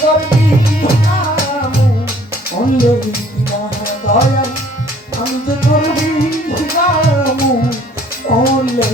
করবি অনলে দয়া আমি যে করবি অনলে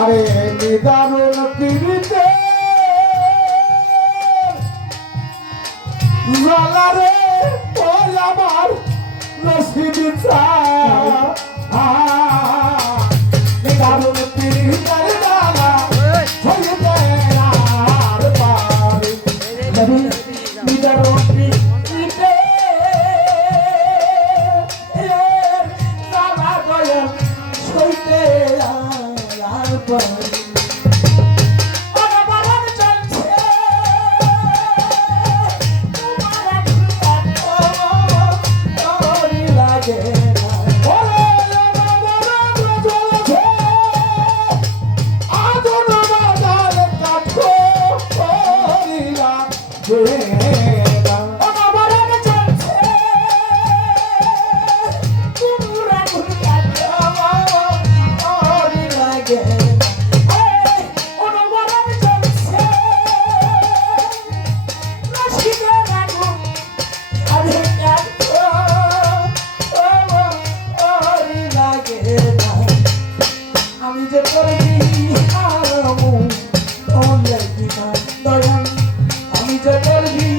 আরে নিদারুণ পীড়িতে জ্বালারে ওই আমার নসিব নিদারুণ পীড়িতের জ্বালা হইতে আর পারি নিদারুণ পীড়িতে জ্বালা দয়া সইতে আর পারি আমি যে করবি দয়া আমি যে করবি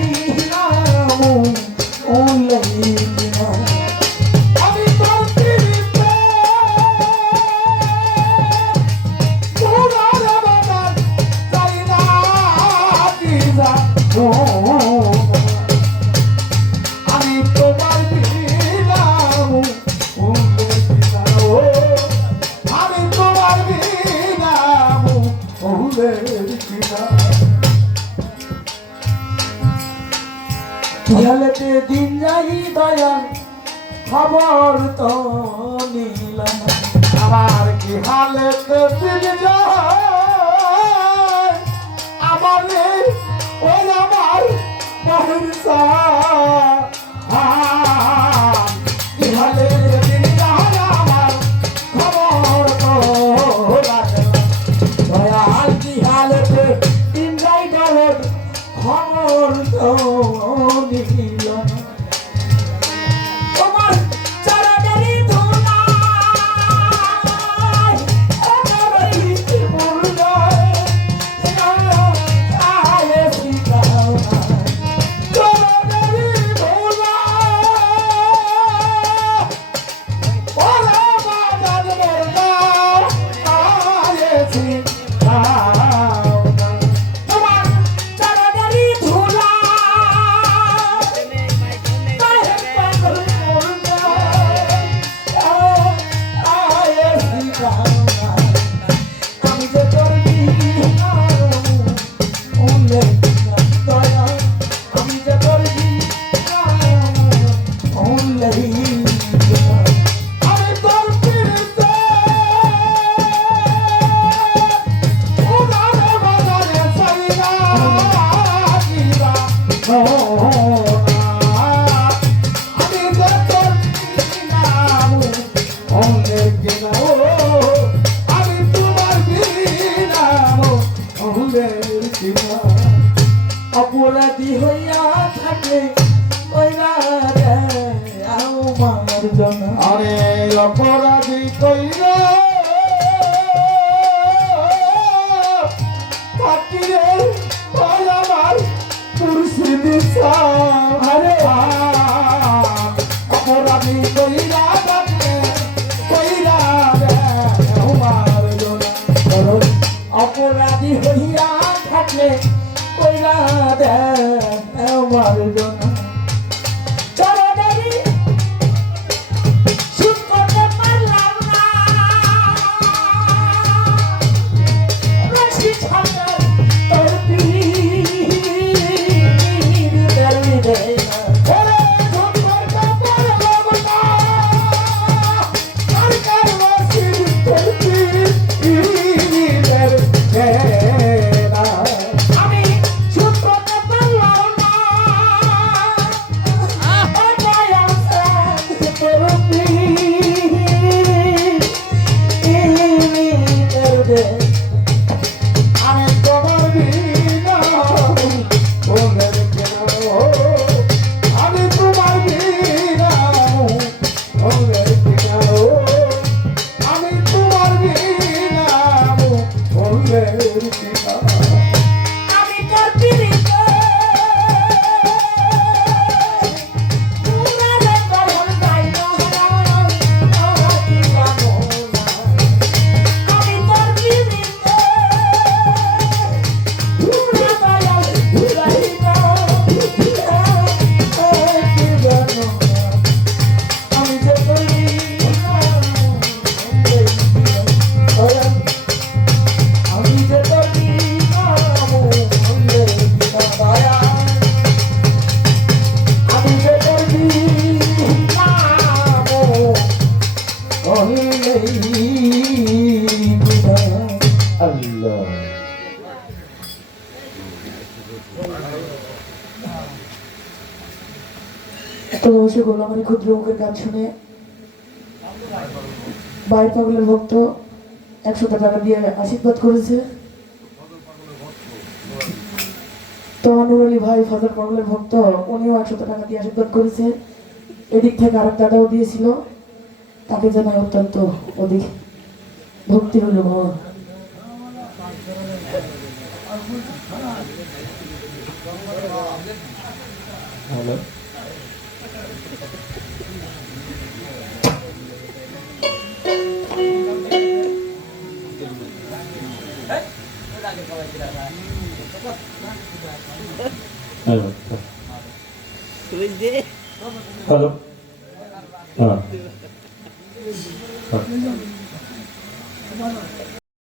আমি করতে তোরার বাদান চাই না দিদা আমি তোমার বিনাম আমি তোমার বিনাম খেলতে দিন যাই দয়া খবর তো নিলাম আমার কি হালতে দিন যায় আমার ওই আমার বাহির কি হালতে দিন যায় আমার খবর তো লাগে দয়াল কি হালতে দিন যাই দয়াল খবর তো নিলাম তোমার চারাগারি ধুলা অপরাধী হইয়া থাকে ওইরা আমার জন্য আরে অপরাধী কইরা পাকিরে ওই আমার মুর্শিদ আরে অপরাধী কইরা থাকে কইরা আমার জন্য অপরাধী হইয়া থাকলে কইরা আমার জন্য তো সে গোলামারি ক্ষুদ্র মুখের গান শুনে বাইর পাগলের ভক্ত 100 টাকা দিয়ে আশীর্বাদ করেছে। তো নুর আলী ভাই ফজল পাগলের ভক্ত, উনিও 100 টাকা দিয়ে আশীর্বাদ করেছে। এদিক থেকে আরেক দাদাও দিয়েছিল, তাকে জানাই অত্যন্ত অধিক ভক্তি হইল ভগবান। হ্যালো হ্যালো হ্যাঁ